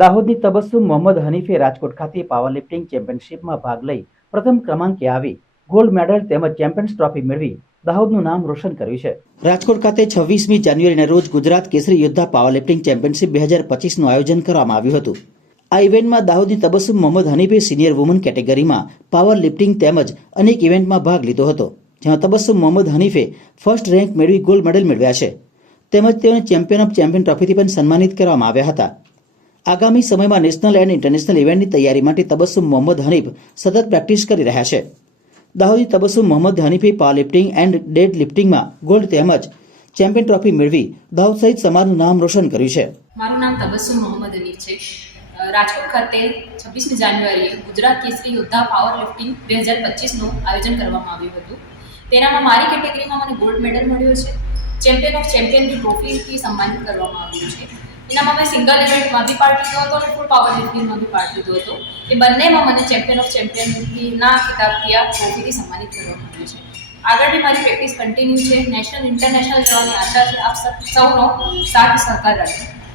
દાહોદની તબસ્સુમ મોહમ્મદ હનીફે રાજકોટ ખાતે power lifting ચેમ્પિયનશિપમાં ભાગ લઈ પ્રથમ ક્રમાંકે આવી ગોલ્ડ મેડલ તેમજ ચેમ્પિયન્સ ટ્રોફી મેળવી દાહોદનું નામ રોશન કર્યું છે. રાજકોટ ખાતે છવ્વીસમી જાન્યુઆરીના રોજ ગુજરાત કેસરી યોદ્ધા પાવર લિફ્ટિંગ ચેમ્પિયનશિપ બે હજાર પચીસનું આયોજન કરવામાં આવ્યું હતું. આ ઇવેન્ટમાં દાહોદની તબસ્સુમ મોહમ્મદ હનીફે સિનિયર વુમન કેટેગરીમાં પાવર લિફ્ટિંગ તેમજ અનેક ઇવેન્ટમાં ભાગ લીધો હતો, જેમાં તબસ્સુમ મોહમ્મદ હનીફે ફર્સ્ટ રેન્ક મેળવી ગોલ્ડ મેડલ મેળવ્યા છે. તેમજ તેઓને ચેમ્પિયન ઓફ ચેમ્પિયન ટ્રોફીથી પણ સન્માનિત કરવામાં આવ્યા હતા. આગામી સમયમાં નેશનલ એન્ડ ઇન્ટરનેશનલ ઇવેન્ટની તૈયારી માટે તબસ્સુમ મોહમ્મદ હનીફ સતત પ્રેક્ટિસ કરી રહ્યા છે. દાહોદી તબસ્સુમ મોહમ્મદ હનીફે પાવર લિફ્ટિંગ એન્ડ ડેડ લિફ્ટિંગમાં ગોલ્ડ તેમજ ચેમ્પિયન ટ્રોફી મેળવી દાહોદ સહિત સમાજનું નામ રોશન કર્યું છે. મારું નામ તબસ્સુમ મોહમ્મદ હનીફ છે. રાજકોટ ખાતે છવ્વીસમી જાન્યુઆરીએ ગુજરાત કેસરી યોદ્ધા પાવર લિફ્ટિંગ બે હજાર પચીસનું આયોજન કરવામાં આવ્યું હતું. તેનામાં મારી કેટેગરીમાં મને ગોલ્ડ મેડલ મળ્યો છે. ચેમ્પિયન ઓફ ચેમ્પિયનની ટ્રોફીથી સન્માનિત કરવામાં આવ્યું છે. એનામાં મેં સિંગલ ઇવેન્ટમાં બી પાર્ટ લીધો હતો અને ફૂલ પાવર લિફ્ટિંગમાં બી પાર્ટ લીધો હતો. એ બંનેમાં મને ચેમ્પિયન ઓફ ચેમ્પિયનના ખિતાબથી આ ટ્રોફીથી સન્માનિત કરવામાં આવ્યું છે. આગળ બી મારી પ્રેક્ટિસ કન્ટિન્યુ છે. નેશનલ ઇન્ટરનેશનલ જવાની આશા છે. આપ સૌનો સાથ સહકાર રાખજો.